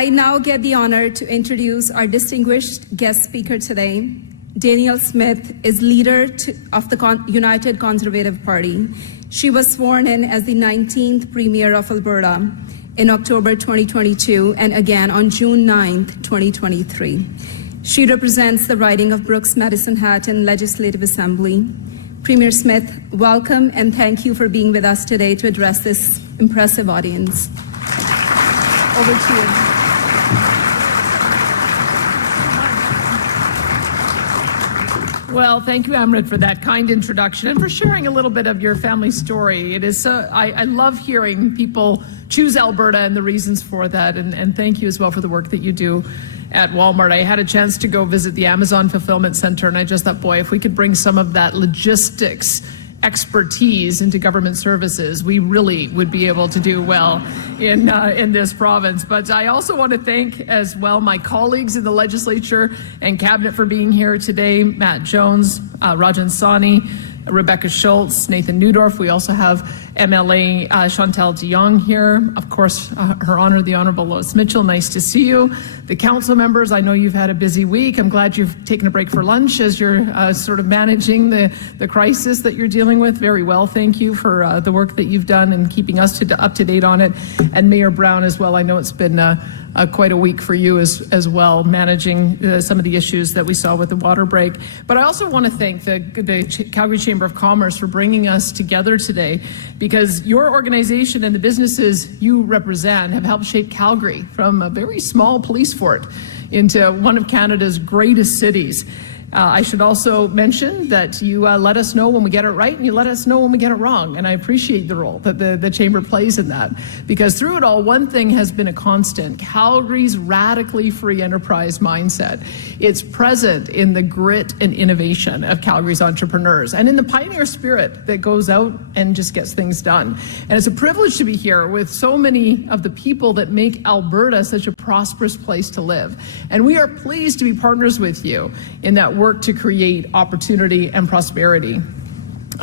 I now get the honor to introduce our distinguished guest speaker today. Danielle Smith is leader of the United Conservative Party. She was sworn in as the 19th Premier of Alberta in October 2022 and again on June 9th, 2023. She represents the riding of Brooks Medicine Hat in Legislative Assembly. Premier Smith, welcome and thank you for being with us today to address this impressive audience. Over to you. Well, thank you, Amrit, for that kind introduction and for sharing a little bit of your family story. It is I love hearing people choose Alberta and the reasons for that, and thank you as well for the work that you do at Walmart. I had a chance to go visit the Amazon Fulfillment Center, and I just thought, boy, if we could bring some of that logistics expertise into government services, we really would be able to do well in this province. But I also want to thank as well my colleagues in the legislature and cabinet for being here today. Matt Jones, Rajan Sani, Rebecca Schultz, Nathan Newdorf. We also have MLA Chantal DeYoung here. Of course, Her Honor, the Honourable Lois Mitchell, nice to see you. The council members, I know you've had a busy week. I'm glad you've taken a break for lunch as you're sort of managing the crisis that you're dealing with. Very well, thank you for the work that you've done and keeping us up to date on it. And Mayor Brown as well, I know it's been quite a week for you as well, managing some of the issues that we saw with the water break. But I also want to thank the Calgary Chamber of Commerce for bringing us together today, because your organization and the businesses you represent have helped shape Calgary from a very small police fort into one of Canada's greatest cities. I should also mention that you let us know when we get it right and you let us know when we get it wrong. And I appreciate the role that the Chamber plays in that. Because through it all, one thing has been a constant: Calgary's radically free enterprise mindset. It's present in the grit and innovation of Calgary's entrepreneurs and in the pioneer spirit that goes out and just gets things done. And it's a privilege to be here with so many of the people that make Alberta such a prosperous place to live. And we are pleased to be partners with you in that work to create opportunity and prosperity.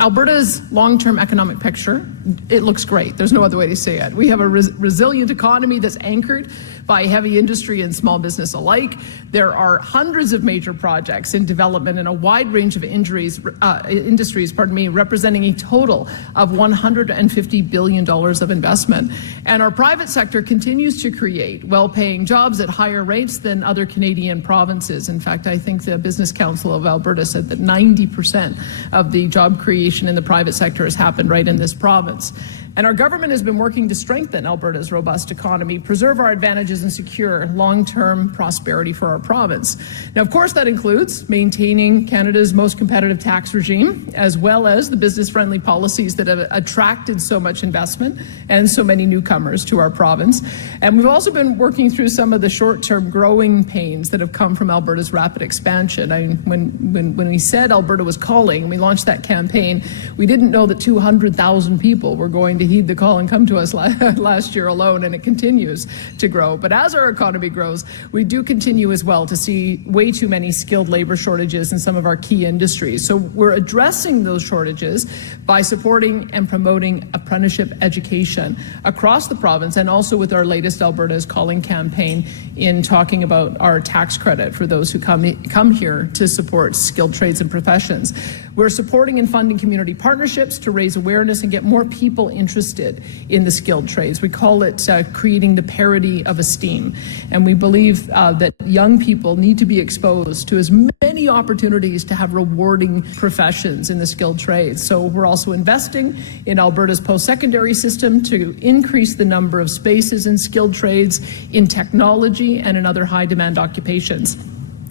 Alberta's long-term economic picture, it looks great. There's no other way to say it. We have a resilient economy that's anchored by heavy industry and small business alike. There are hundreds of major projects in development in a wide range of industries, representing a total of $150 billion of investment. And our private sector continues to create well-paying jobs at higher rates than other Canadian provinces. In fact, I think the Business Council of Alberta said that 90% of the job creation in the private sector has happened right in this province. And our government has been working to strengthen Alberta's robust economy, preserve our advantages, and secure long-term prosperity for our province. Now, of course, that includes maintaining Canada's most competitive tax regime, as well as the business-friendly policies that have attracted so much investment and so many newcomers to our province. And we've also been working through some of the short-term growing pains that have come from Alberta's rapid expansion. I mean, when we said Alberta was calling and we launched that campaign, we didn't know that 200,000 people were going to heed the call and come to us last year alone, and it continues to grow. But as our economy grows, we do continue as well to see way too many skilled labor shortages in some of our key industries. So we're addressing those shortages by supporting and promoting apprenticeship education across the province, and also with our latest Alberta is Calling campaign in talking about our tax credit for those who come here to support skilled trades and professions. We're supporting and funding community partnerships to raise awareness and get more people interested in the skilled trades. We call it creating the parity of esteem. And we believe that young people need to be exposed to as many opportunities to have rewarding professions in the skilled trades. So we're also investing in Alberta's post-secondary system to increase the number of spaces in skilled trades, in technology, and in other high-demand occupations.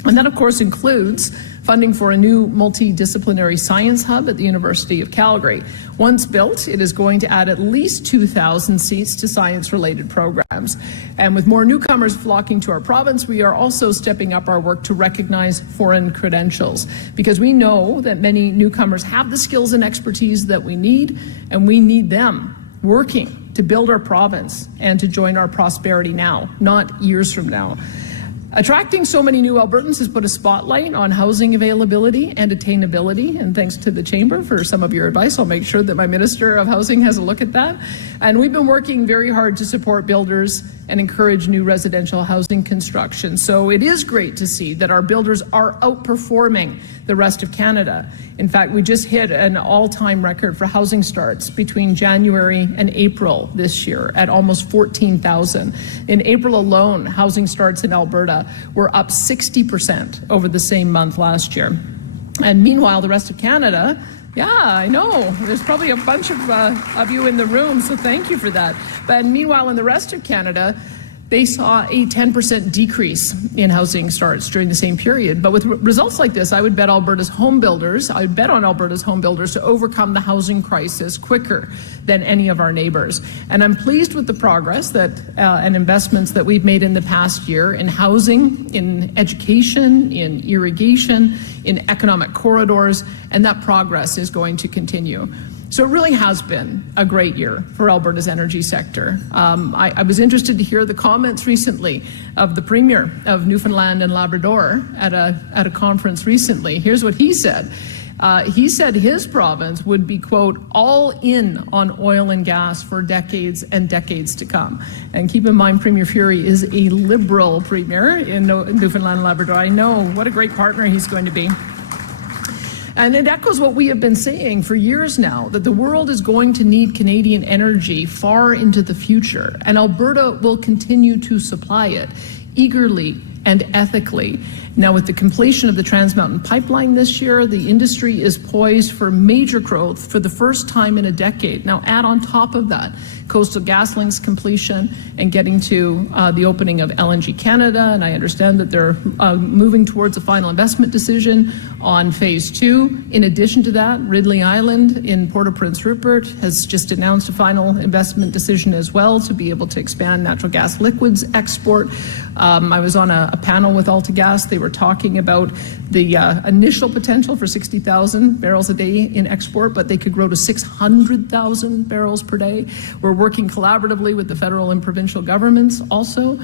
And that, of course, includes funding for a new multidisciplinary science hub at the University of Calgary. Once built, it is going to add at least 2,000 seats to science-related programs. And with more newcomers flocking to our province, we are also stepping up our work to recognize foreign credentials, because we know that many newcomers have the skills and expertise that we need, and we need them working to build our province and to join our prosperity now, not years from now. Attracting so many new Albertans has put a spotlight on housing availability and attainability, and thanks to the Chamber for some of your advice. I'll make sure that my Minister of Housing has a look at that. And we've been working very hard to support builders and encourage new residential housing construction. So it is great to see that our builders are outperforming the rest of Canada. In fact, we just hit an all-time record for housing starts between January and April this year at almost 14,000. In April alone, housing starts in Alberta were up 60% over the same month last year. And meanwhile, the rest of Canada, yeah, I know. There's probably a bunch of you in the room, so thank you for that. But meanwhile, in the rest of Canada, they saw a 10% decrease in housing starts during the same period. But with results like this, I would bet on Alberta's home builders to overcome the housing crisis quicker than any of our neighbors. And I'm pleased with the progress that and investments that we've made in the past year in housing, in education, in irrigation, in economic corridors, and that progress is going to continue. So it really has been a great year for Alberta's energy sector. I was interested to hear the comments recently of the Premier of Newfoundland and Labrador at a conference recently. Here's what he said. He said his province would be, quote, all in on oil and gas for decades and decades to come. And keep in mind, Premier Fury is a Liberal Premier in Newfoundland and Labrador. I know, what a great partner he's going to be. And it echoes what we have been saying for years now, that the world is going to need Canadian energy far into the future, and Alberta will continue to supply it eagerly and ethically. Now, with the completion of the Trans Mountain Pipeline this year, the industry is poised for major growth for the first time in a decade. Now, add on top of that Coastal GasLink's completion and getting to the opening of LNG Canada, and I understand that they're moving towards a final investment decision on Phase 2. In addition to that, Ridley Island in Port of Prince Rupert has just announced a final investment decision as well to be able to expand natural gas liquids export. I was on a panel with AltaGas. They were talking about the initial potential for 60,000 barrels a day in export, but they could grow to 600,000 barrels per day. We're working collaboratively with the federal and provincial governments also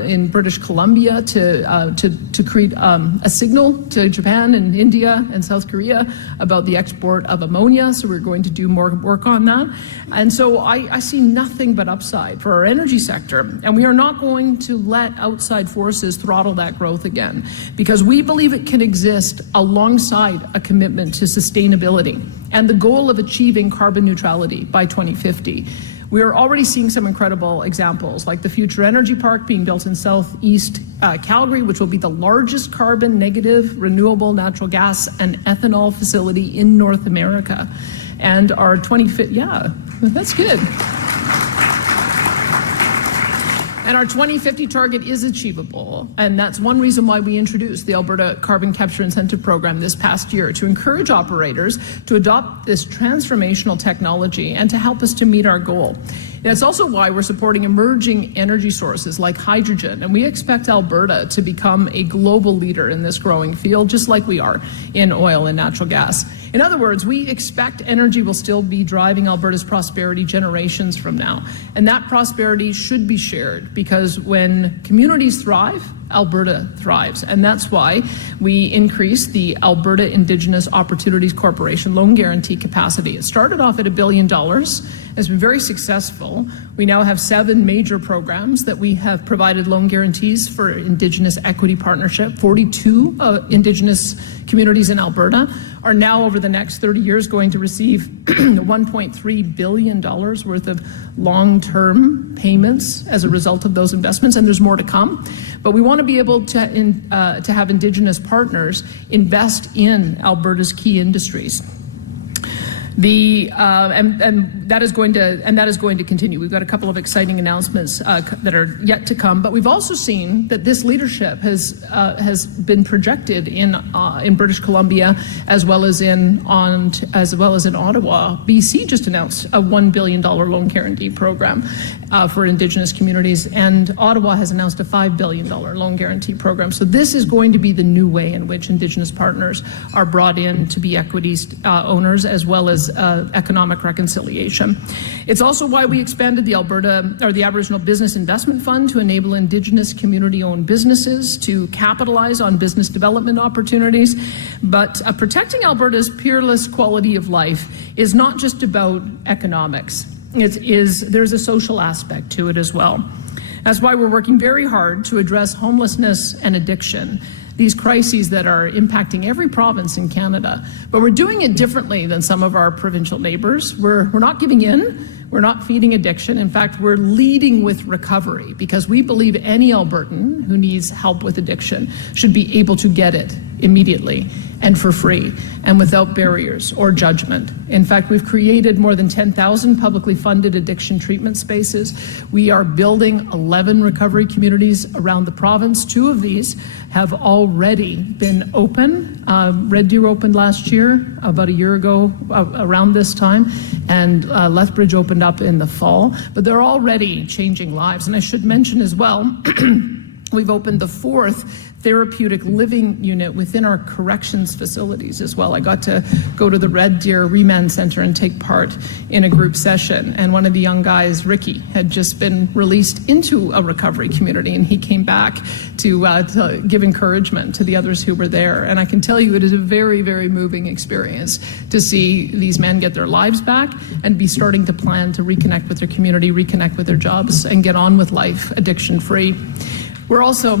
in British Columbia to create a signal to Japan and India and South Korea about the export of ammonia. So we're going to do more work on that. And so I see nothing but upside for our energy sector. And we are not going to let outside forces throttle that growth again, because we believe it can exist alongside a commitment to sustainability and the goal of achieving carbon neutrality by 2050. We are already seeing some incredible examples, like the Future Energy Park being built in southeast Calgary, which will be the largest carbon negative renewable natural gas and ethanol facility in North America. And our 2050, yeah, that's good. And our 2050 target is achievable, and that's one reason why we introduced the Alberta Carbon Capture Incentive Program this past year, to encourage operators to adopt this transformational technology and to help us to meet our goal. That's also why we're supporting emerging energy sources like hydrogen, and we expect Alberta to become a global leader in this growing field, just like we are in oil and natural gas. In other words, we expect energy will still be driving Alberta's prosperity generations from now, and that prosperity should be shared, because when communities thrive, Alberta thrives. And that's why we increased the Alberta Indigenous Opportunities Corporation loan guarantee capacity. It started off at $1 billion. It's been very successful. We now have 7 major programs that we have provided loan guarantees for Indigenous Equity Partnership. 42 Indigenous communities in Alberta are now, over the next 30 years, going to receive $1.3 billion worth of long-term payments as a result of those investments, and there's more to come. But we want to be able to have Indigenous partners invest in Alberta's key industries. And that is going to continue. We've got a couple of exciting announcements that are yet to come, but we've also seen that this leadership has been projected in British Columbia as well as in Ottawa. BC just announced a $1 billion loan guarantee program for Indigenous communities, and Ottawa has announced a $5 billion loan guarantee program. So this is going to be the new way in which Indigenous partners are brought in to be equities owners, as well as economic reconciliation. It's also why we expanded the Aboriginal Business Investment Fund to enable Indigenous community-owned businesses to capitalize on business development opportunities. But protecting Alberta's peerless quality of life is not just about economics. There's a social aspect to it as well. That's why we're working very hard to address homelessness and addiction, these crises that are impacting every province in Canada. But we're doing it differently than some of our provincial neighbors. We're not giving in. We're not feeding addiction. In fact, we're leading with recovery, because we believe any Albertan who needs help with addiction should be able to get it immediately and for free and without barriers or judgment. In fact, we've created more than 10,000 publicly funded addiction treatment spaces. We are building 11 recovery communities around the province. 2 of these have already been open. Red Deer opened last year, about a year ago, around this time, and Lethbridge opened up in the fall. But they're already changing lives. And I should mention as well, we've opened the 4th therapeutic living unit within our corrections facilities as well. I got to go to the Red Deer Remand Center and take part in a group session. And one of the young guys, Ricky, had just been released into a recovery community, and he came back to give encouragement to the others who were there. And I can tell you it is a very, very moving experience to see these men get their lives back and be starting to plan to reconnect with their community, reconnect with their jobs, and get on with life addiction-free. We're also,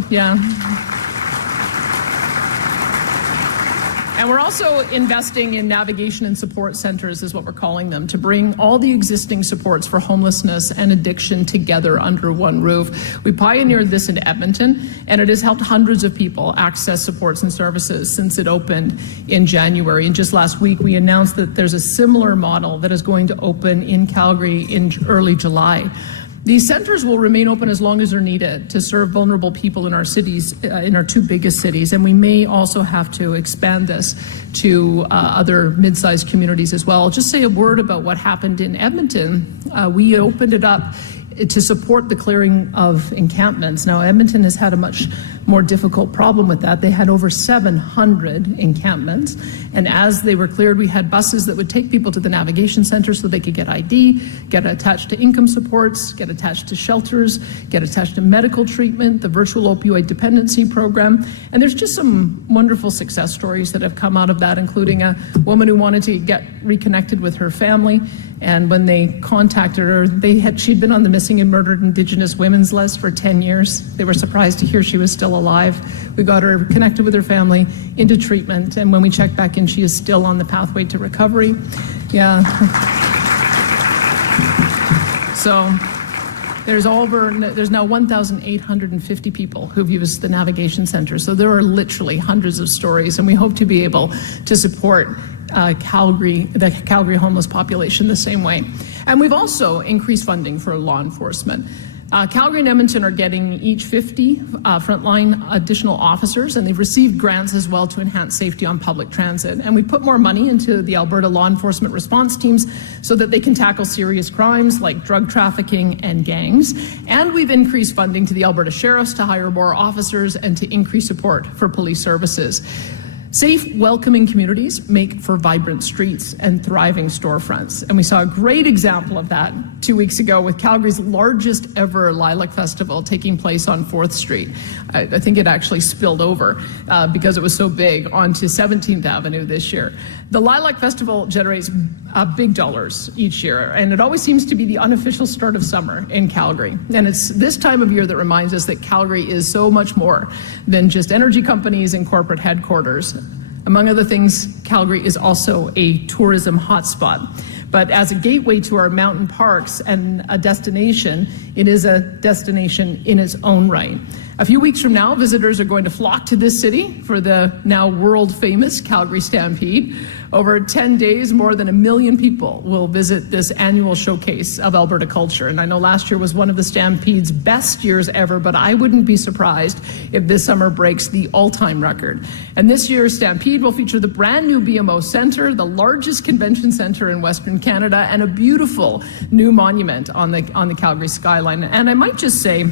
And we're also investing in navigation and support centers, is what we're calling them, to bring all the existing supports for homelessness and addiction together under one roof. We pioneered this in Edmonton, and it has helped hundreds of people access supports and services since it opened in January. And just last week, we announced that there's a similar model that is going to open in Calgary in early July. These centers will remain open as long as they're needed to serve vulnerable people in our cities, in our 2 biggest cities, and we may also have to expand this to other mid-sized communities as well. I'll just say a word about what happened in Edmonton. We opened it up to support the clearing of encampments. Now, Edmonton has had a much more difficult problem with that. They had over 700 encampments, and as they were cleared, we had buses that would take people to the navigation center so they could get ID, get attached to income supports, get attached to shelters, get attached to medical treatment, the virtual opioid dependency program. And there's just some wonderful success stories that have come out of that, including a woman who wanted to get reconnected with her family. And when they contacted her, she'd been on the missing and murdered Indigenous women's list for 10 years. They were surprised to hear she was still alive. We got her connected with her family, into treatment, and when we checked back in, she is still on the pathway to recovery. So there's now 1,850 people who've used the navigation center. So there are literally hundreds of stories, and we hope to be able to support the Calgary homeless population the same way. And we've also increased funding for law enforcement. Calgary and Edmonton are getting each 50 frontline additional officers, and they've received grants as well to enhance safety on public transit. And we put more money into the Alberta law enforcement response teams so that they can tackle serious crimes like drug trafficking and gangs. And we've increased funding to the Alberta Sheriffs to hire more officers and to increase support for police services. Safe, welcoming communities make for vibrant streets and thriving storefronts. And we saw a great example of that 2 weeks ago with Calgary's largest ever Lilac Festival taking place on 4th Street. I think it actually spilled over because it was so big onto 17th Avenue this year. The Lilac Festival generates big dollars each year, and it always seems to be the unofficial start of summer in Calgary. And it's this time of year that reminds us that Calgary is so much more than just energy companies and corporate headquarters. Among other things, Calgary is also a tourism hotspot. But as a gateway to our mountain parks and a destination, it is a destination in its own right. A few weeks from now, visitors are going to flock to this city for the now world-famous Calgary Stampede. Over 10 days, more than 1 million people will visit this annual showcase of Alberta culture. And I know last year was one of the Stampede's best years ever, but I wouldn't be surprised if this summer breaks the all-time record. And this year's Stampede will feature the brand new BMO Centre, the largest convention centre in Western Canada, and a beautiful new monument on the Calgary skyline. And I might just say,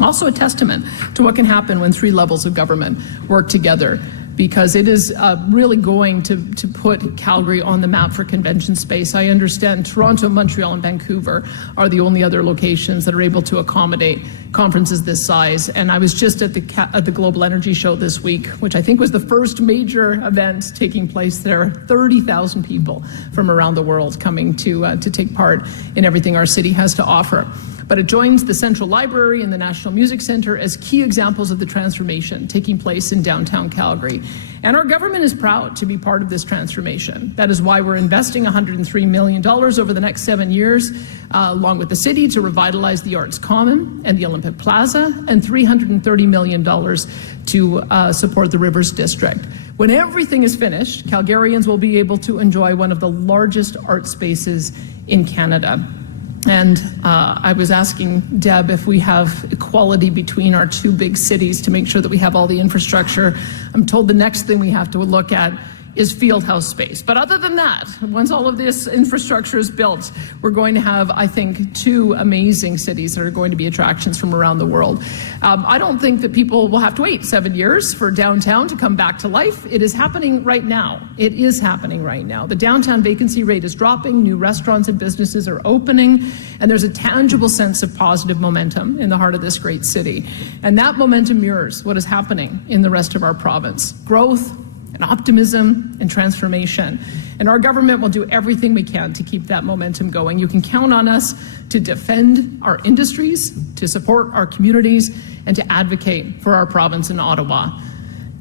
also a testament to what can happen when 3 levels of government work together, because it is really going to put Calgary on the map for convention space. I understand Toronto, Montreal, and Vancouver are the only other locations that are able to accommodate conferences this size. And I was just at the Global Energy Show this week, which I think was the first major event taking place there. 30,000 people from around the world coming to take part in everything our city has to offer. But it joins the Central Library and the National Music Centre as key examples of the transformation taking place in downtown Calgary. And our government is proud to be part of this transformation. That is why we're investing $103 million over the next 7 years, along with the city, to revitalize the Arts Common and the Olympic Plaza, and $330 million to support the Rivers District. When everything is finished, Calgarians will be able to enjoy one of the largest art spaces in Canada. And I was asking Deb if we have equality between our two big cities to make sure that we have all the infrastructure. I'm told the next thing we have to look at is fieldhouse space. But other than that, once all of this infrastructure is built, we're going to have, I think, two amazing cities that are going to be attractions from around the world. I don't think that people will have to wait 7 years for downtown to come back to life. It is happening right now. It is happening right now. The downtown vacancy rate is dropping, new restaurants and businesses are opening, and there's a tangible sense of positive momentum in the heart of this great city. And that momentum mirrors what is happening in the rest of our province. Growth, and optimism and transformation. And our government will do everything we can to keep that momentum going. You can count on us to defend our industries, to support our communities, and to advocate for our province in Ottawa.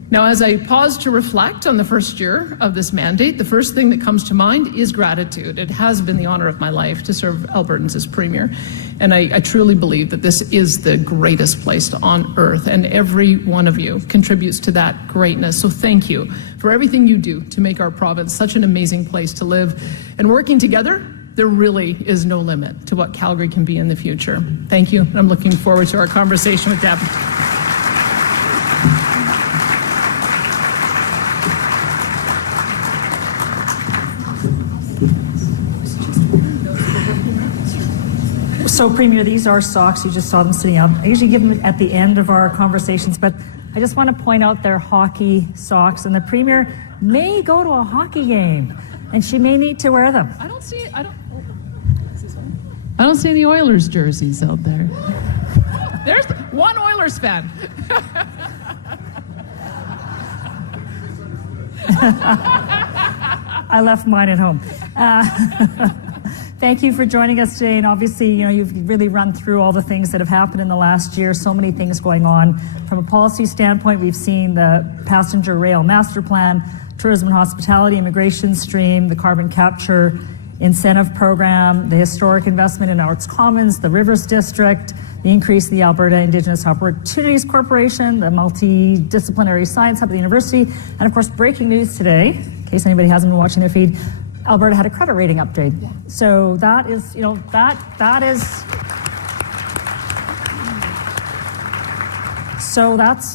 Now, as I pause to reflect on the first year of this mandate, the first thing that comes to mind is gratitude. It has been the honor of my life to serve Albertans as Premier, and I truly believe that this is the greatest place on earth, and every one of you contributes to that greatness. So thank you for everything you do to make our province such an amazing place to live. And working together, there really is no limit to what Calgary can be in the future. Thank you, and I'm looking forward to our conversation with Deb. So, Premier, these are socks. You just saw them sitting out. I usually give them at the end of our conversations, but I just want to point out they're hockey socks, and the Premier may go to a hockey game, and she may need to wear them. I don't see any Oilers jerseys out there. There's one Oilers fan. I left mine at home. Thank you for joining us today, and obviously, you've really run through all the things that have happened in the last year, so many things going on. From a policy standpoint, we've seen the passenger rail master plan, tourism and hospitality, immigration stream, the carbon capture incentive program, the historic investment in Arts Commons, the Rivers District, the increase in the Alberta Indigenous Opportunities Corporation, the multidisciplinary science hub at the university, and of course, breaking news today, in case anybody hasn't been watching their feed, Alberta had a credit rating upgrade. Yeah. So that is,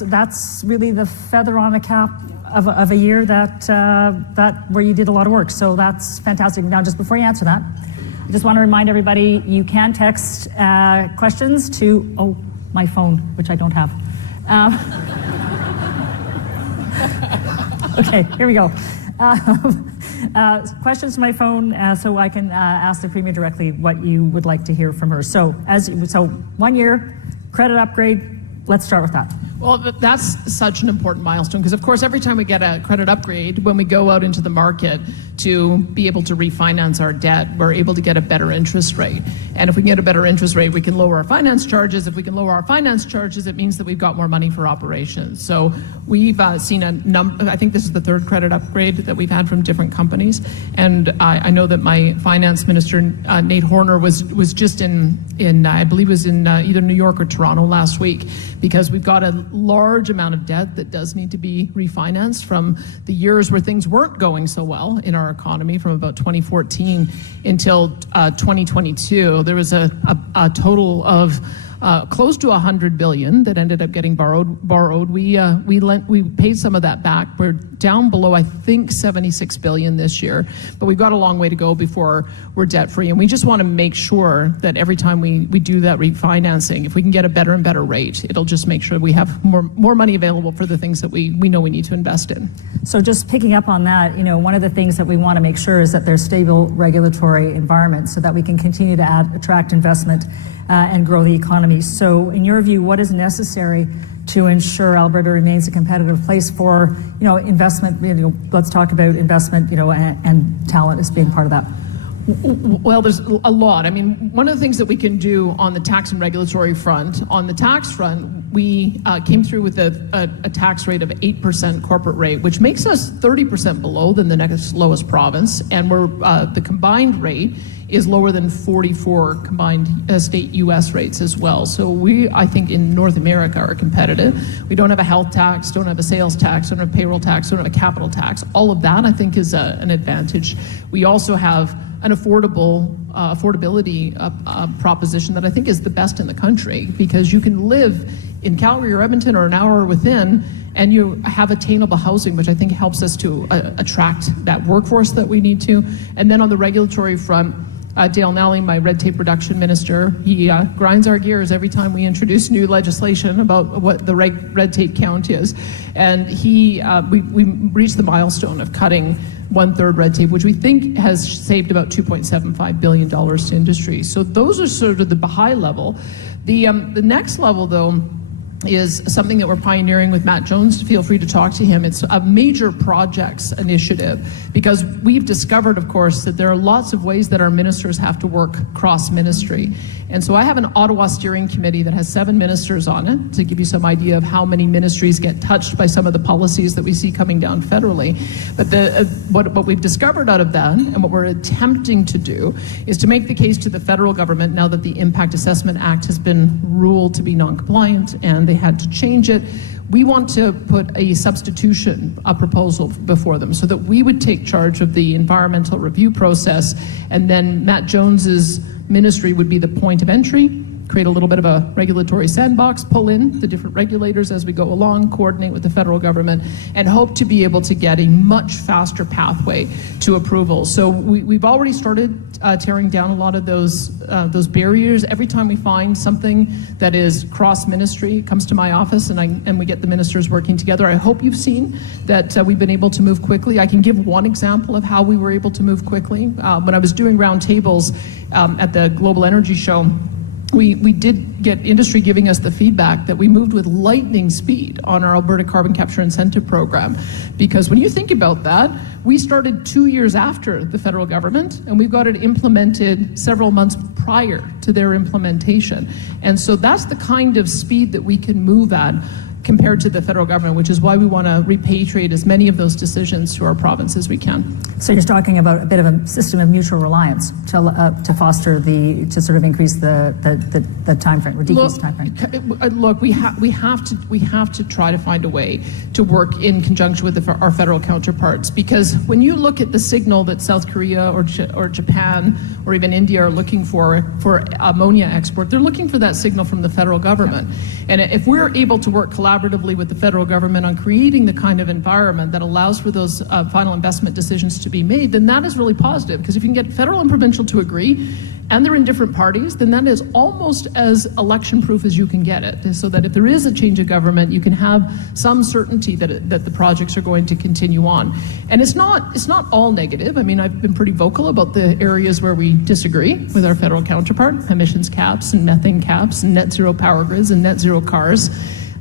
that's really the feather on the cap of a year that where you did a lot of work. So that's fantastic. Now, just before you answer that, I just want to remind everybody you can text questions to my phone, which I don't have. Okay, here we go. Questions to my phone so I can ask the Premier directly what you would like to hear from her. So 1 year credit upgrade, let's start with that. Well, that's such an important milestone because, of course, every time we get a credit upgrade, when we go out into the market to be able to refinance our debt, we're able to get a better interest rate. And if we can get a better interest rate, we can lower our finance charges. If we can lower our finance charges, it means that we've got more money for operations. So we've seen I think this is the third credit upgrade that we've had from different companies. And I know that my finance minister, Nate Horner, was just in I believe it was in either New York or Toronto last week, because we've got a large amount of debt that does need to be refinanced from the years where things weren't going so well in our economy, from about 2014 until 2022. There was a total of close to $100 billion that ended up getting borrowed. We paid some of that back. We're down below, I think, $76 billion this year, but we've got a long way to go before we're debt free. And we just want to make sure that every time we do that refinancing, if we can get a better and better rate, it'll just make sure we have more money available for the things that we know we need to invest in. So just picking up on that, one of the things that we want to make sure is that there's stable regulatory environment so that we can continue to attract investment and grow the economy. So in your view, what is necessary to ensure Alberta remains a competitive place for, investment? Let's talk about investment, and talent as being part of that. Well, there's a lot. I mean, one of the things that we can do on the tax and regulatory front, on the tax front, we came through with a tax rate of 8% corporate rate, which makes us 30% below than the next lowest province, and the combined rate is lower than 44 combined state U.S. rates as well. So we, I think, in North America are competitive. We don't have a health tax, don't have a sales tax, don't have a payroll tax, don't have a capital tax. All of that, I think, is an advantage. We also have an affordability proposition that I think is the best in the country, because you can live in Calgary or Edmonton or an hour within, and you have attainable housing, which I think helps us to attract that workforce that we need to. And then on the regulatory front, Dale Nally, my red tape reduction minister, he grinds our gears every time we introduce new legislation about what the red tape count is. And we reached the milestone of cutting 1/3 red tape, which we think has saved about $2.75 billion to industry. So those are sort of the high level. The next level, though, is something that we're pioneering with Matt Jones. Feel free to talk to him. It's a major projects initiative, because we've discovered, of course, that there are lots of ways that our ministers have to work cross-ministry. And so I have an Ottawa steering committee that has 7 ministers on it, to give you some idea of how many ministries get touched by some of the policies that we see coming down federally. But what we've discovered out of that, and what we're attempting to do, is to make the case to the federal government, now that the Impact Assessment Act has been ruled to be non-compliant and they had to change it. We want to put a proposal before them, so that we would take charge of the environmental review process, and then Matt Jones's ministry would be the point of entry, create a little bit of a regulatory sandbox, pull in the different regulators as we go along, coordinate with the federal government, and hope to be able to get a much faster pathway to approval. So we've already started tearing down a lot of those barriers. Every time we find something that is cross-ministry, it comes to my office, and we get the ministers working together. I hope you've seen that we've been able to move quickly. I can give one example of how we were able to move quickly. When I was doing roundtables at the Global Energy Show, we did get industry giving us the feedback that we moved with lightning speed on our Alberta Carbon Capture Incentive Program. Because when you think about that, we started 2 years after the federal government, and we've got it implemented several months prior to their implementation. And so that's the kind of speed that we can move at compared to the federal government, which is why we want to repatriate as many of those decisions to our province as we can. So you're talking about a bit of a system of mutual reliance to foster to sort of increase the time frame, or decrease the time frame. Look, we have to try to find a way to work in conjunction with our federal counterparts, because when you look at the signal that South Korea or Japan or even India are looking for ammonia export, they're looking for that signal from the federal government. Yeah. And if we're able to work collaboratively with the federal government on creating the kind of environment that allows for those final investment decisions to be made, then that is really positive. Because if you can get federal and provincial to agree, and they're in different parties, then that is almost as election-proof as you can get it. So that if there is a change of government, you can have some certainty that the projects are going to continue on. And it's not all negative. I mean, I've been pretty vocal about the areas where we disagree with our federal counterpart: emissions caps and methane caps and net zero power grids and net zero cars.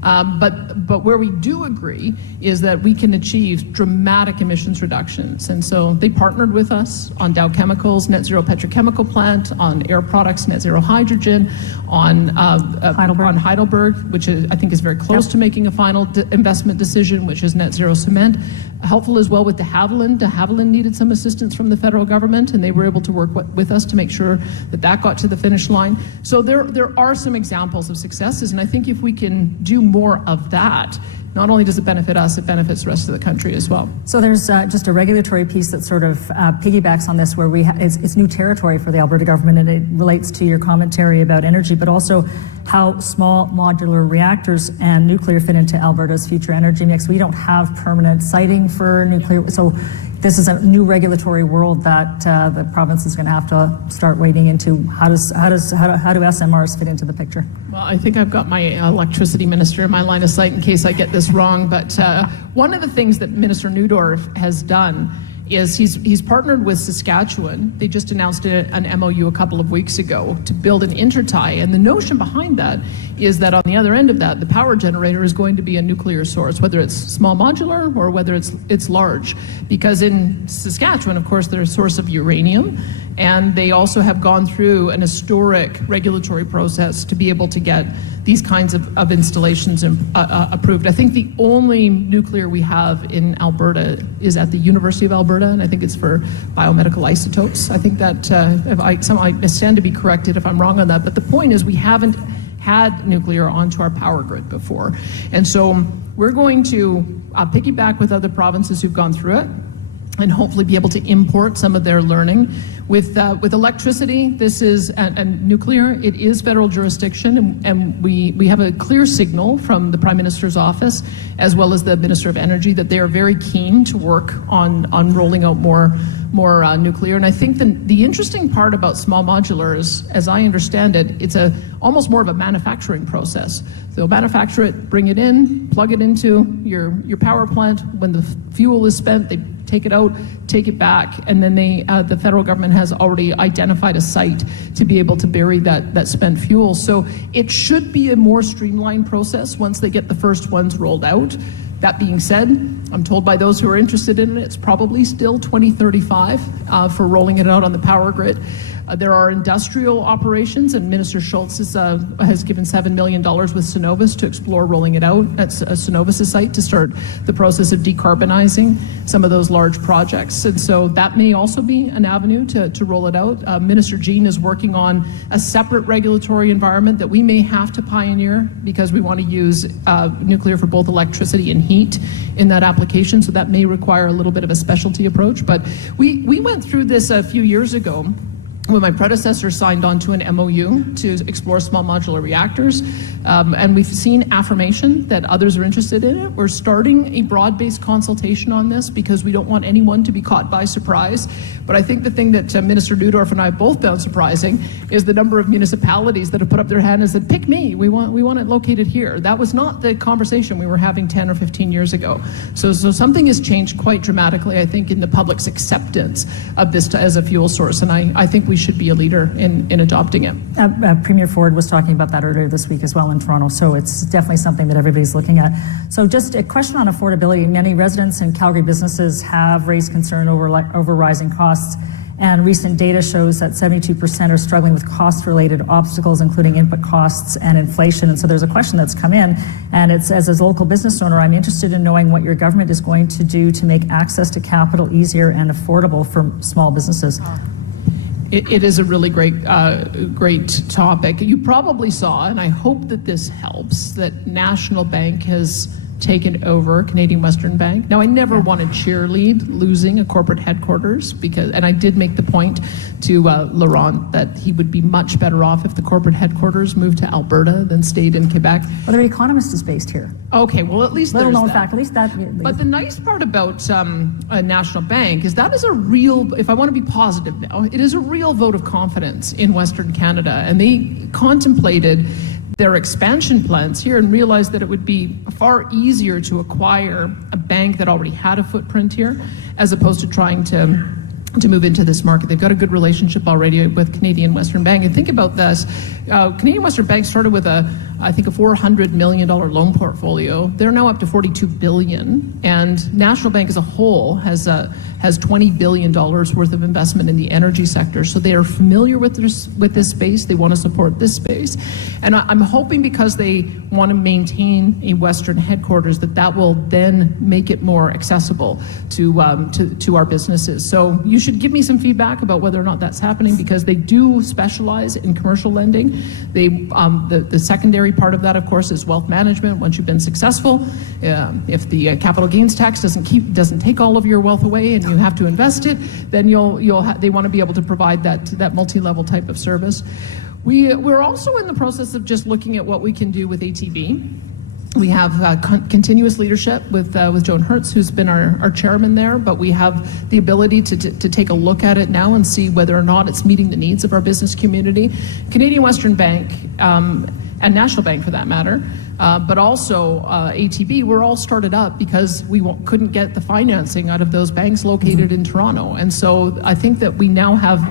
But where we do agree is that we can achieve dramatic emissions reductions. And so they partnered with us on Dow Chemicals' net zero petrochemical plant, on Air Products' net zero hydrogen, on Heidelberg, which I think is very close to making a final investment decision, which is net zero cement. Helpful as well with de Havilland. De Havilland needed some assistance from the federal government, and they were able to work with us to make sure that got to the finish line. So there are some examples of successes, and I think if we can do more of that, not only does it benefit us, it benefits the rest of the country as well. So there's just a regulatory piece that sort of piggybacks on this, where it's new territory for the Alberta government, and it relates to your commentary about energy, but also how small modular reactors and nuclear fit into Alberta's future energy mix. We don't have permanent siting for nuclear, so this is a new regulatory world that the province is going to have to start wading into. How do SMRs fit into the picture? Well, I think I've got my electricity minister in my line of sight in case I get this wrong. But one of the things that Minister Neudorf has done is he's partnered with Saskatchewan. They just announced an MOU a couple of weeks ago to build an intertie, and the notion behind that is that on the other end of that, the power generator is going to be a nuclear source, whether it's small modular or whether it's large. Because in Saskatchewan, of course, they're a source of uranium, and they also have gone through an historic regulatory process to be able to get these kinds of installations approved. I think the only nuclear we have in Alberta is at the University of Alberta, and I think it's for biomedical isotopes. I think that I stand to be corrected if I'm wrong on that, but the point is we haven't had nuclear onto our power grid before. And so we're going to piggyback with other provinces who've gone through it and hopefully be able to import some of their learning. With electricity, this is and nuclear, it is federal jurisdiction, and we have a clear signal from the Prime Minister's office as well as the Minister of Energy that they are very keen to work on rolling out more nuclear. And I think the interesting part about small modular is, as I understand it, it's almost more of a manufacturing process. They'll manufacture it, bring it in, plug it into your power plant. When the fuel is spent, they take it out, take it back, and then the federal government has already identified a site to be able to bury that spent fuel. So it should be a more streamlined process once they get the first ones rolled out. That being said, I'm told by those who are interested in it, it's probably still 2035 for rolling it out on the power grid. There are industrial operations, and Minister Schultz has given $7 million with Cenovus to explore rolling it out at Cenovus' site to start the process of decarbonizing some of those large projects. And so that may also be an avenue to roll it out. Minister Jean is working on a separate regulatory environment that we may have to pioneer because we want to use nuclear for both electricity and heat in that application. So that may require a little bit of a specialty approach. But we went through this a few years ago when my predecessor signed on to an MOU to explore small modular reactors, and we've seen affirmation that others are interested in it. We're starting a broad-based consultation on this because we don't want anyone to be caught by surprise. But I think the thing that Minister Neudorf and I both found surprising is the number of municipalities that have put up their hand and said, pick me, we want it located here. That was not the conversation we were having 10 or 15 years ago. So something has changed quite dramatically, I think, in the public's acceptance of this as a fuel source, and I think we should be a leader in adopting it. Premier Ford was talking about that earlier this week as well in Toronto, so it's definitely something that everybody's looking at. So just a question on affordability. Many residents and Calgary businesses have raised concern over rising costs, and recent data shows that 72% are struggling with cost-related obstacles, including input costs and inflation. And so there's a question that's come in, and it's, as a local business owner, I'm interested in knowing what your government is going to do to make access to capital easier and affordable for small businesses. It is a really great topic. You probably saw, and I hope that this helps, that National Bank has taken over Canadian Western Bank. Now, I never want to cheerlead losing a corporate headquarters and I did make the point to Laurent that he would be much better off if the corporate headquarters moved to Alberta than stayed in Quebec. Well, their economist is based here. Okay, well, at least little there's known that. fact, at least that. But the nice part about a National Bank is that is a real, if I want to be positive now, it is a real vote of confidence in Western Canada, and they contemplated their expansion plans here and realized that it would be far easier to acquire a bank that already had a footprint here as opposed to trying to move into this market. They've got a good relationship already with Canadian Western Bank. And think about this. Canadian Western Bank started with I think a $400 million loan portfolio. They're now up to $42 billion. And National Bank as a whole has $20 billion worth of investment in the energy sector. So they are familiar with this space. They want to support this space. And I'm hoping because they want to maintain a Western headquarters that will then make it more accessible to our businesses. So you should give me some feedback about whether or not that's happening, because they do specialize in commercial lending. The secondary part of that, of course, is wealth management. Once you've been successful, if the capital gains tax doesn't take all of your wealth away and you have to invest it, then they want to be able to provide that multi-level type of service. We're also in the process of just looking at what we can do with ATB. We have continuous leadership with Joan Hertz, who's been our chairman there, but we have the ability to take a look at it now and see whether or not it's meeting the needs of our business community. Canadian Western Bank and National Bank for that matter, but also ATB, were all started up because we couldn't get the financing out of those banks located in Toronto. And so I think that we now have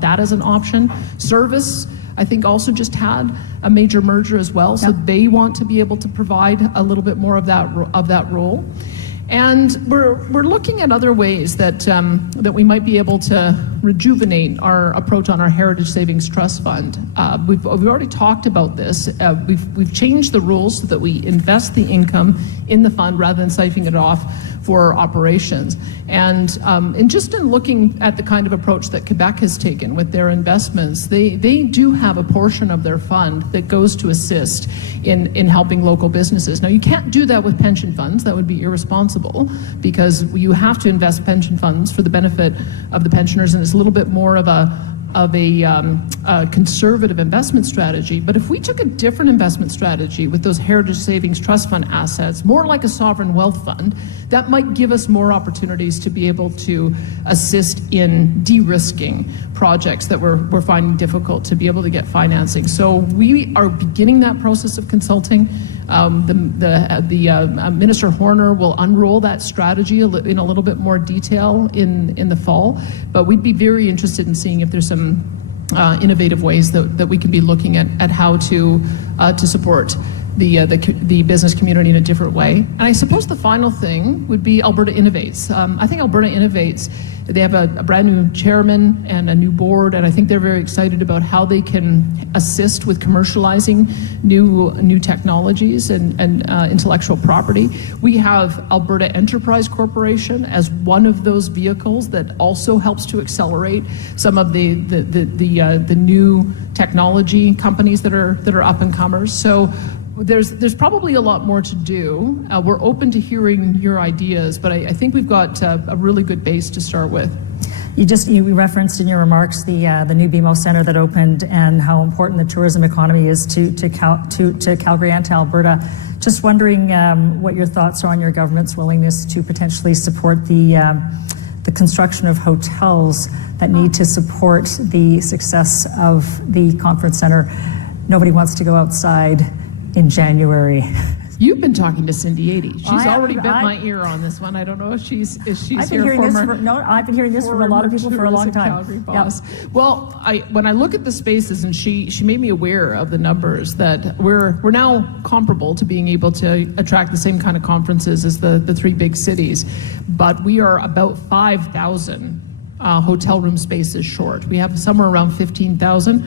that as an option. Service, I think, also just had a major merger as well, so they want to be able to provide a little bit more of that role. And we're looking at other ways that that we might be able to rejuvenate our approach on our Heritage Savings Trust Fund. We've already talked about this. We've changed the rules so that we invest the income in the fund rather than siphoning it off for operations. And just in looking at the kind of approach that Quebec has taken with their investments, they do have a portion of their fund that goes to assist in helping local businesses. Now, you can't do that with pension funds. That would be irresponsible, because you have to invest pension funds for the benefit of the pensioners, and it's a little bit more of a conservative investment strategy. But if we took a different investment strategy with those Heritage Savings Trust Fund assets, more like a sovereign wealth fund, that might give us more opportunities to be able to assist in de-risking projects that we're finding difficult to be able to get financing. So we are beginning that process of consulting. Minister Horner will unroll that strategy in a little bit more detail in the fall, but we'd be very interested in seeing if there's some innovative ways that we can be looking at how to support the business community in a different way. And I suppose the final thing would be Alberta Innovates. I think Alberta Innovates, they have a brand new chairman and a new board, and I think they're very excited about how they can assist with commercializing new technologies and intellectual property. We have Alberta Enterprise Corporation as one of those vehicles that also helps to accelerate some of the new technology companies that are up and comers. So there's probably a lot more to do. We're open to hearing your ideas, but I think we've got a really good base to start with. You referenced in your remarks the new BMO Centre that opened and how important the tourism economy is to Calgary and to Alberta. Just wondering what your thoughts are on your government's willingness to potentially support the construction of hotels that need to support the success of the conference centre. Nobody wants to go outside in January. You've been talking to Cindy 80. She's already bent my ear on this one. I don't know if she's I've been hearing this from a lot of people for a long time. Calgary boss. Yep. Well, when I look at the spaces, and she made me aware of the numbers, that we're now comparable to being able to attract the same kind of conferences as the three big cities, but we are about 5,000 hotel room spaces short. We have somewhere around 15,000,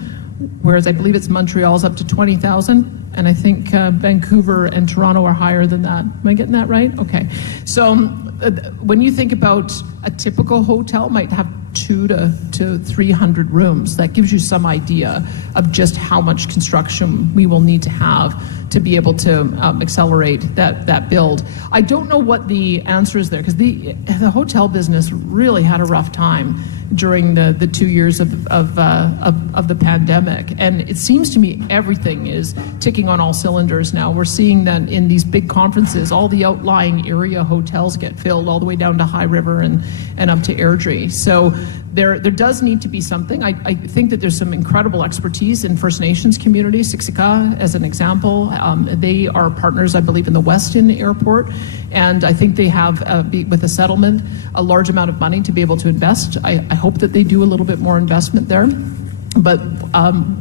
whereas I believe it's Montreal's up to 20,000. And I think Vancouver and Toronto are higher than that. Am I getting that right? Okay. So when you think about a typical hotel, might have 200 to 300 rooms. That gives you some idea of just how much construction we will need to have to be able to accelerate that build. I don't know what the answer is there, because the hotel business really had a rough time during the 2 years of the pandemic, and it seems to me everything is ticking on all cylinders now. We're seeing that in these big conferences, all the outlying area hotels get filled all the way down to High River and up to Airdrie. So there does need to be something. I think that there's some incredible expertise in First Nations communities. Siksika, as an example, they are partners, I believe, in the Westin Airport, and I think they have, with a settlement, a large amount of money to be able to invest. I hope that they do a little bit more investment there. But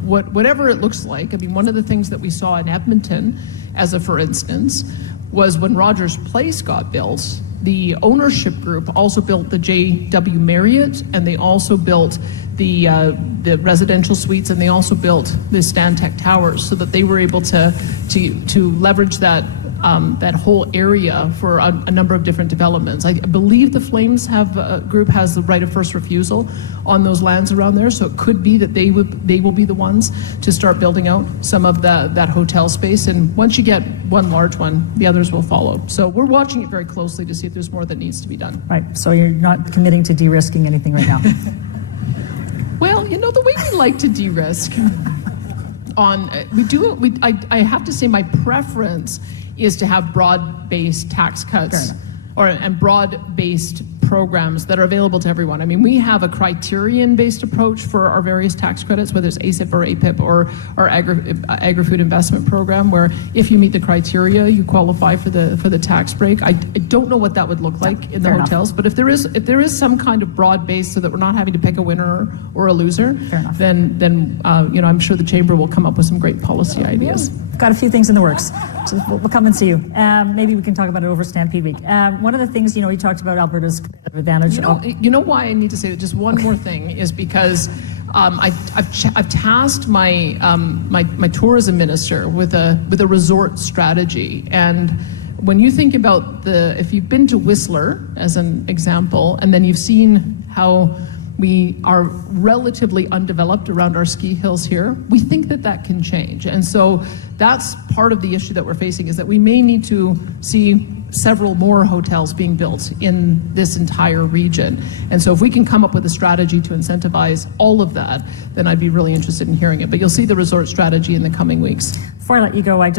whatever it looks like, I mean, one of the things that we saw in Edmonton, as a for instance, was when Rogers Place got built, the ownership group also built the JW Marriott, and they also built the residential suites, and they also built the Stantec Towers, so that they were able to leverage that whole area for a number of different developments. I believe the Flames group has the right of first refusal on those lands around there, so it could be that they will be the ones to start building out some of that hotel space. And once you get one large one, the others will follow. So we're watching it very closely to see if there's more that needs to be done. Right. So you're not committing to de-risking anything right now? Well, the way we like to de-risk, I have to say my preference is to have broad-based tax cuts and broad-based programs that are available to everyone. I mean, we have a criterion-based approach for our various tax credits, whether it's ASIP or APIP or our agri-food investment program, where if you meet the criteria, you qualify for the tax break. I don't know what that would look like in the hotels, but if there is some kind of broad base so that we're not having to pick a winner or a loser, then I'm sure the Chamber will come up with some great policy ideas. Got a few things in the works, so we'll come and see you. Maybe we can talk about it over Stampede Week. One of the things, you talked about Alberta's competitive advantage. You know why I need to say that? Just one more thing is because I've tasked my tourism minister with a resort strategy. And when you think about if you've been to Whistler as an example, and then you've seen how we are relatively undeveloped around our ski hills here, we think that can change. And so that's part of the issue that we're facing, is that we may need to see several more hotels being built in this entire region. And so if we can come up with a strategy to incentivize all of that, then I'd be really interested in hearing it. But you'll see the resort strategy in the coming weeks. Before I let you go, I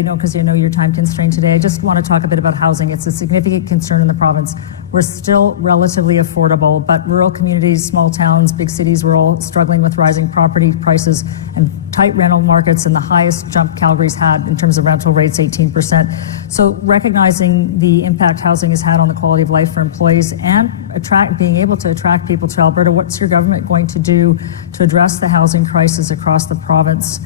know, because you're time constrained today, I just want to talk a bit about housing. It's a significant concern in the province. We're still relatively affordable, but rural communities, small towns, big cities, we're all struggling with rising property prices and tight rental markets, and the highest jump Calgary's had in terms of rental rates, 18%. So recognizing the impact housing has had on the quality of life for employees and being able to attract people to Alberta, what's your government going to do to address the housing crisis across the province?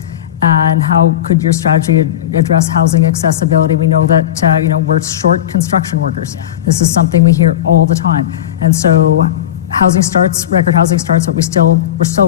And how could your strategy address housing accessibility? We know that we're short construction workers. This is something we hear all the time. And so record housing starts, but we're still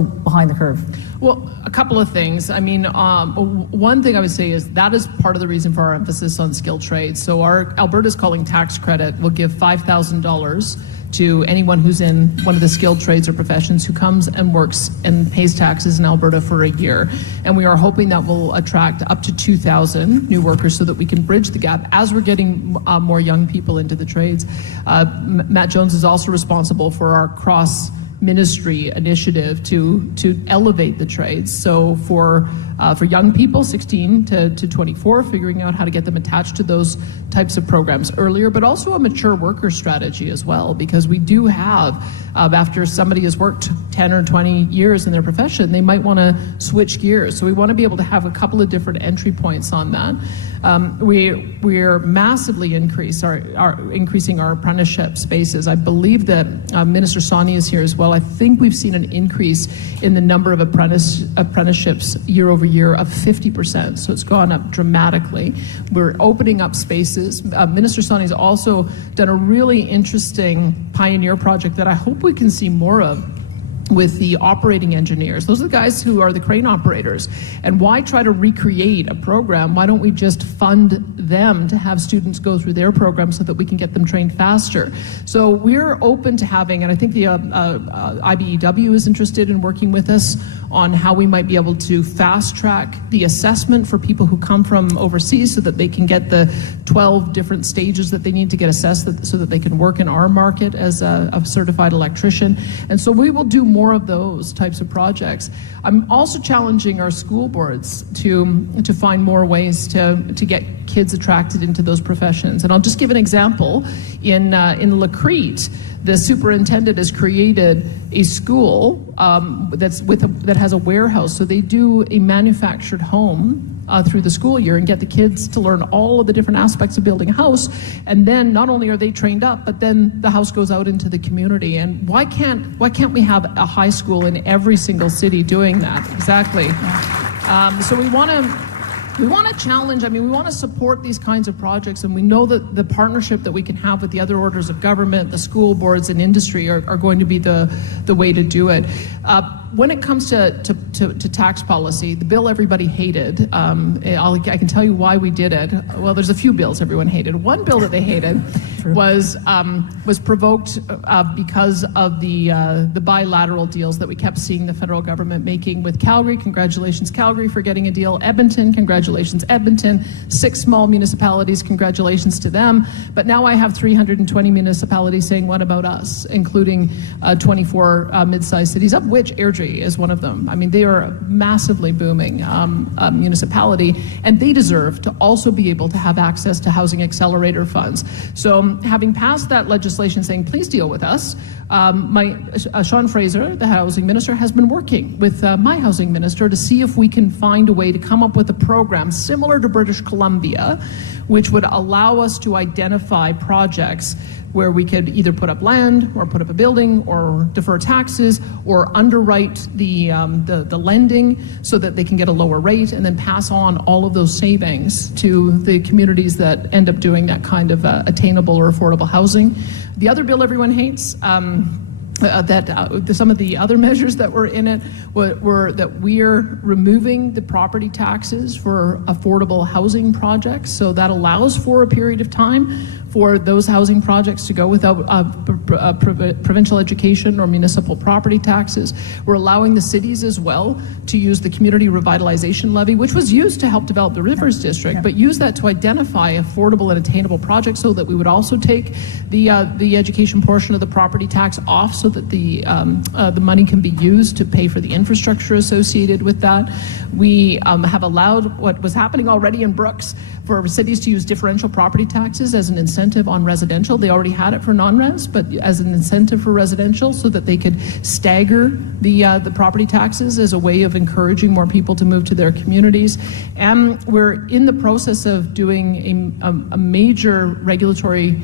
behind the curve. Well, a couple of things. I mean, one thing I would say is that is part of the reason for our emphasis on skilled trades. So our Alberta's calling tax credit will give $5,000 to anyone who's in one of the skilled trades or professions who comes and works and pays taxes in Alberta for a year. And we are hoping that will attract up to 2,000 new workers so that we can bridge the gap as we're getting more young people into the trades. Matt Jones is also responsible for our cross-ministry initiative to elevate the trades. So for young people, 16 to 24, figuring out how to get them attached to those types of programs earlier, but also a mature worker strategy as well, because we do have, after somebody has worked 10 or 20 years in their profession, they might want to switch gears. So we want to be able to have a couple of different entry points on that. We're massively increasing our apprenticeship spaces. I believe that Minister Sawney is here as well. I think we've seen an increase in the number of apprenticeships year over year of 50%. So it's gone up dramatically. We're opening up spaces. Minister Sawney's also done a really interesting pioneer project that I hope we can see more of with the operating engineers. Those are the guys who are the crane operators. And why try to recreate a program? Why don't we just fund them to have students go through their program so that we can get them trained faster? So we're open to having, and I think the IBEW is interested in working with us on how we might be able to fast track the assessment for people who come from overseas so that they can get the 12 different stages that they need to get assessed so that they can work in our market as a certified electrician. And so we will do more of those types of projects. I'm also challenging our school boards to find more ways to get kids attracted into those professions. And I'll just give an example. In Lacrete, the superintendent has created a school that has a warehouse. So they do a manufactured home through the school year and get the kids to learn all of the different aspects of building a house. And then not only are they trained up, but then the house goes out into the community. And why can't we have a high school in every single city doing that? Exactly. So we want to challenge, we want to support these kinds of projects, and we know that the partnership that we can have with the other orders of government, the school boards and industry are going to be the way to do it. When it comes to tax policy, the bill everybody hated, I can tell you why we did it. Well, there's a few bills everyone hated. One bill that they hated was provoked because of the bilateral deals that we kept seeing the federal government making with Calgary. Congratulations, Calgary, for getting a deal. Edmonton, congratulations, Edmonton. 6 small municipalities, congratulations to them. But now I have 320 municipalities saying, what about us? Including 24 mid-sized cities, of which Airdrie Country is one of them. I mean, they are a massively booming municipality, and they deserve to also be able to have access to housing accelerator funds. So having passed that legislation saying, please deal with us, Sean Fraser, the housing minister, has been working with my housing minister to see if we can find a way to come up with a program similar to British Columbia, which would allow us to identify projects where we could either put up land or put up a building or defer taxes or underwrite the lending so that they can get a lower rate and then pass on all of those savings to the communities that end up doing that kind of attainable or affordable housing. The other bill everyone hates, some of the other measures that were in it were that we're removing the property taxes for affordable housing projects. So that allows for a period of time for those housing projects to go without provincial education or municipal property taxes. We're allowing the cities as well to use the community revitalization levy, which was used to help develop the Rivers District, but use that to identify affordable and attainable projects so that we would also take the education portion of the property tax off so that the money can be used to pay for the infrastructure associated with that. We have allowed what was happening already in Brooks for cities to use differential property taxes as an incentive on residential. They already had it for non-res, but as an incentive for residential so that they could stagger the property taxes as a way of encouraging more people to move to their communities. And we're in the process of doing a major regulatory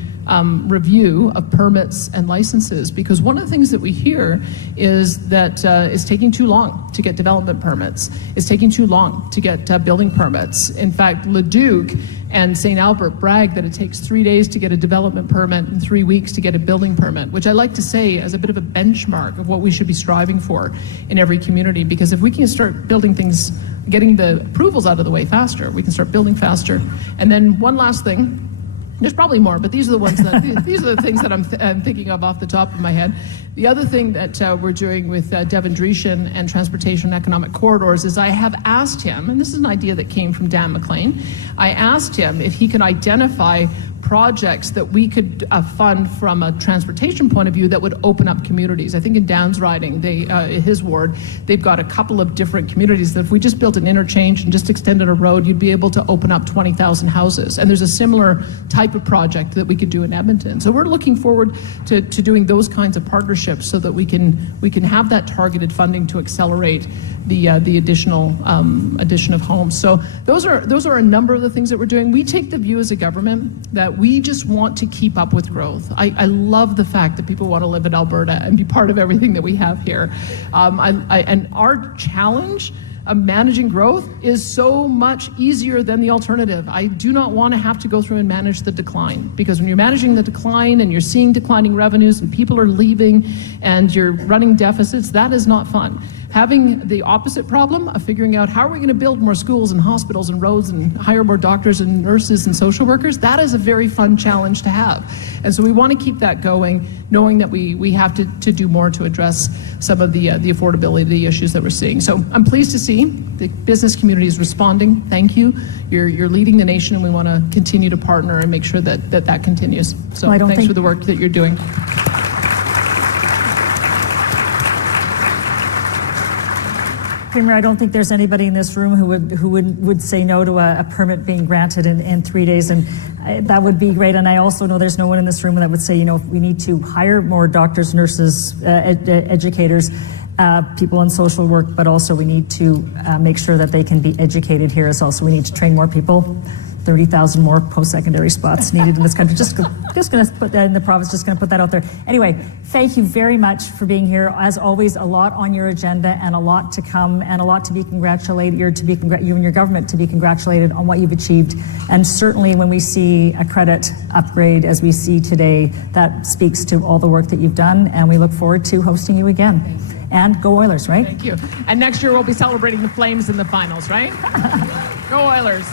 review of permits and licenses, because one of the things that we hear is that it's taking too long to get development permits. It's taking too long to get building permits. In fact, Leduc and St. Albert brag that it takes 3 days to get a development permit and 3 weeks to get a building permit, which I like to say as a bit of a benchmark of what we should be striving for in every community, because if we can start building things, getting the approvals out of the way faster, we can start building faster. And then one last thing, there's probably more, but these are the ones that these are the things that I'm thinking of off the top of my head. The other thing that we're doing with Devin Dreeshen and Transportation and Economic Corridors is I have asked him, and this is an idea that came from Dan McLean, I asked him if he could identify projects that we could fund from a transportation point of view that would open up communities. I think in Dan's riding, his ward, they've got a couple of different communities that if we just built an interchange and just extended a road, you'd be able to open up 20,000 houses. And there's a similar type of project that we could do in Edmonton. So we're looking forward to doing those kinds of partnerships so that we can have that targeted funding to accelerate the addition of homes. So those are a number of the things that we're doing. We take the view as a government that we just want to keep up with growth. I love the fact that people want to live in Alberta and be part of everything that we have here. And our challenge of managing growth is so much easier than the alternative. I do not want to have to go through and manage the decline, because when you're managing the decline and you're seeing declining revenues and people are leaving and you're running deficits, that is not fun. Having the opposite problem of figuring out how are we going to build more schools and hospitals and roads and hire more doctors and nurses and social workers, that is a very fun challenge to have. And so we want to keep that going, knowing that we have to do more to address some of the affordability issues that we're seeing. So I'm pleased to see the business community is responding. Thank you. You're leading the nation, and we want to continue to partner and make sure that continues. So thanks for the work that you're doing. Premier, I don't think there's anybody in this room who would say no to a permit being granted in 3 days, and that would be great. And I also know there's no one in this room that would say, we need to hire more doctors, nurses, educators, people in social work, but also we need to make sure that they can be educated here as well. So we need to train more people. 30,000 more post-secondary spots needed in this country. Just going to put that in the province, just going to put that out there. Anyway, thank you very much for being here. As always, a lot on your agenda and a lot to come and a lot to be congratulated, you and your government to be congratulated on what you've achieved. And certainly when we see a credit upgrade as we see today, that speaks to all the work that you've done, and we look forward to hosting you again. And go Oilers, right? Thank you. And next year we'll be celebrating the Flames in the finals, right? Go Oilers.